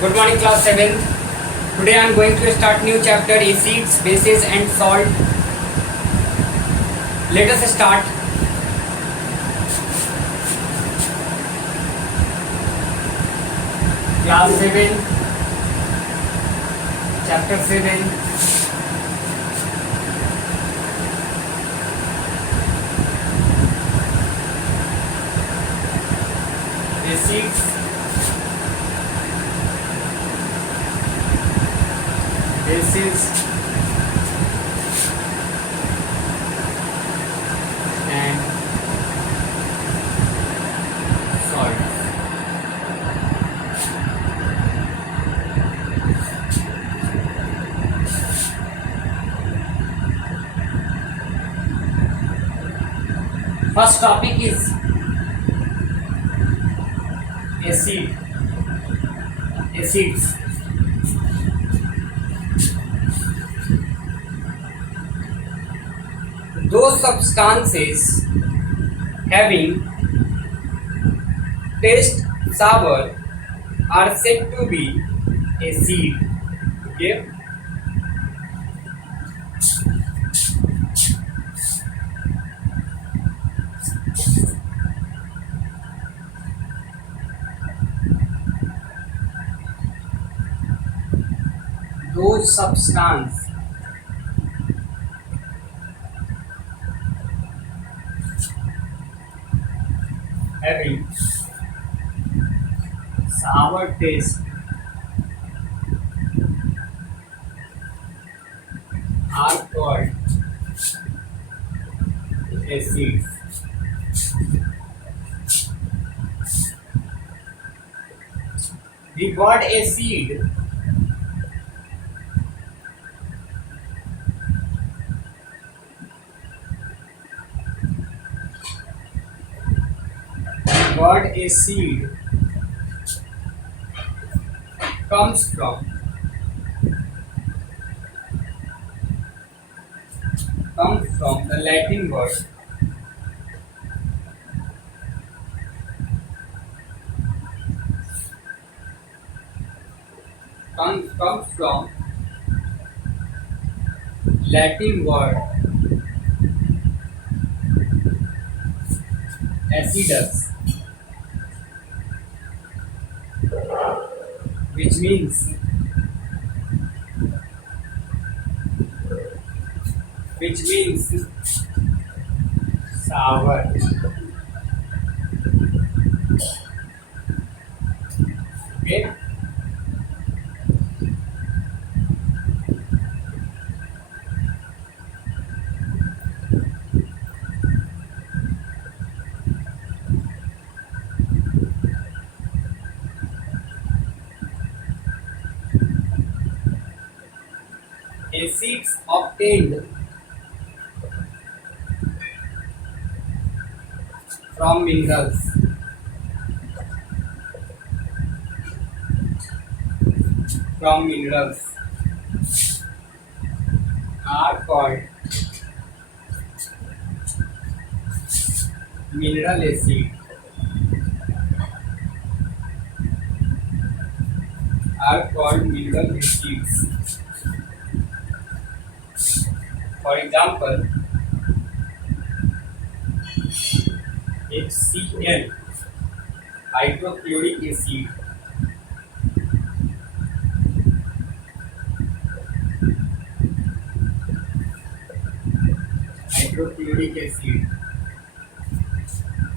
Good morning, class 7. Today I am going to start new chapter acids, bases and salt. Let us start. Class 7, chapter 7. Acids, bases and salt. First topic is acids. Those substances having taste sour are said to be acid. Okay. Those substances having sour taste are called acids. The word acid comes from the Latin word comes from Latin word acidus, which means sour. Okay. Acids obtained from minerals are called mineral acid. For example, HCl, hydrochloric acid,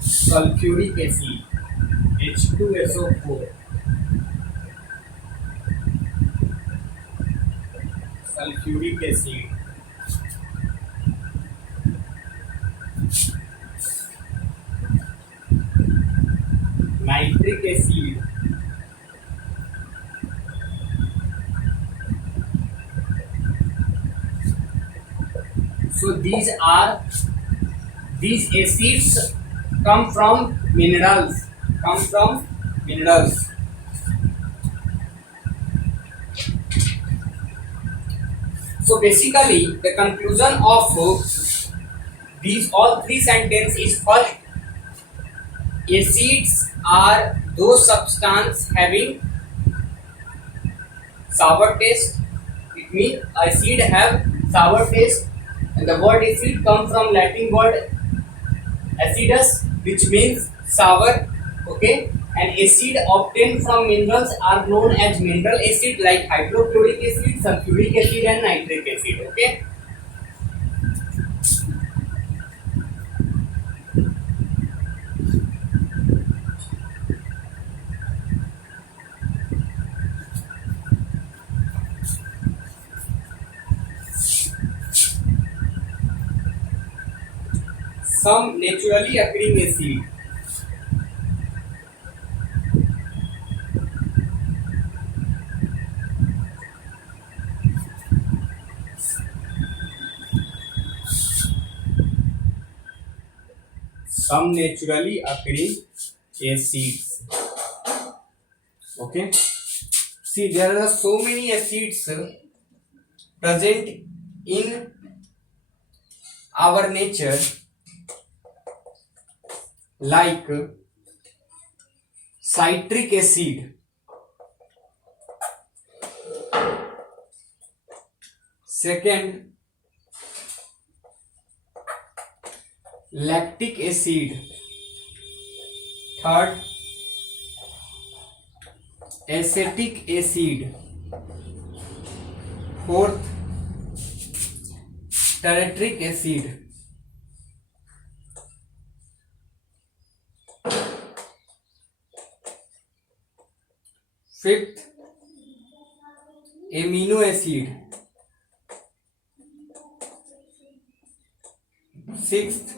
sulfuric acid, H2SO4, sulfuric acid, nitric acid, so these acids come from minerals. So basically the conclusion of these all three sentences is, first, acids are those substances having sour taste. It means a seed have sour taste, and the word acid comes from Latin word acidus, which means sour. Okay, and acid obtained from minerals are known as mineral acid, like hydrochloric acid, sulfuric acid, and nitric acid. Okay. Some naturally occurring acid. Some naturally occurring acids. Okay. See, there are so many acids present in our nature, like citric acid, second lactic acid, third acetic acid, fourth tartaric acid, fifth amino acid, sixth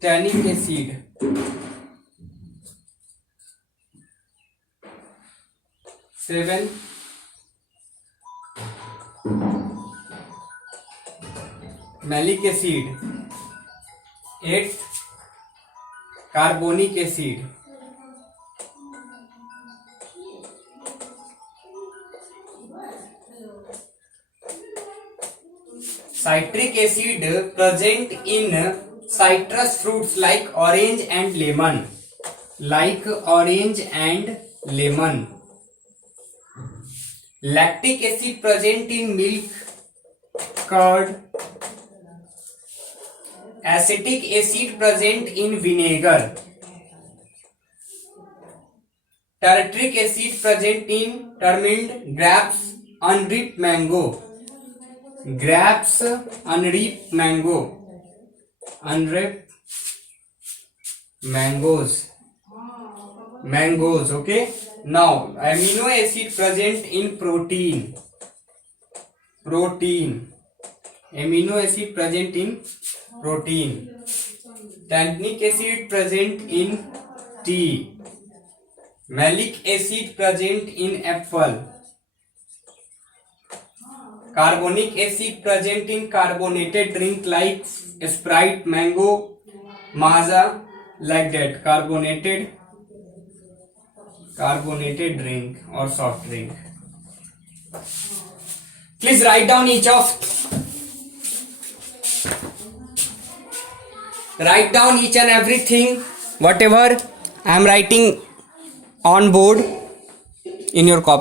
tannic acid, seven malic acid, eighth carbonic acid, citric acid present in citrus fruits like orange and lemon, lactic acid present in milk, curd, acetic acid present in vinegar, tartaric acid present in tamarind, grapes, unripe mango, unripe mangoes. Okay. Now amino acid present in protein, amino acid present in protein, tannic acid present in tea, malic acid present in apple, carbonic acid present in carbonated drink like Sprite, mango, Maaza, like that. Carbonated drink or soft drink. Please write down each and everything, whatever I am writing on board in your copy.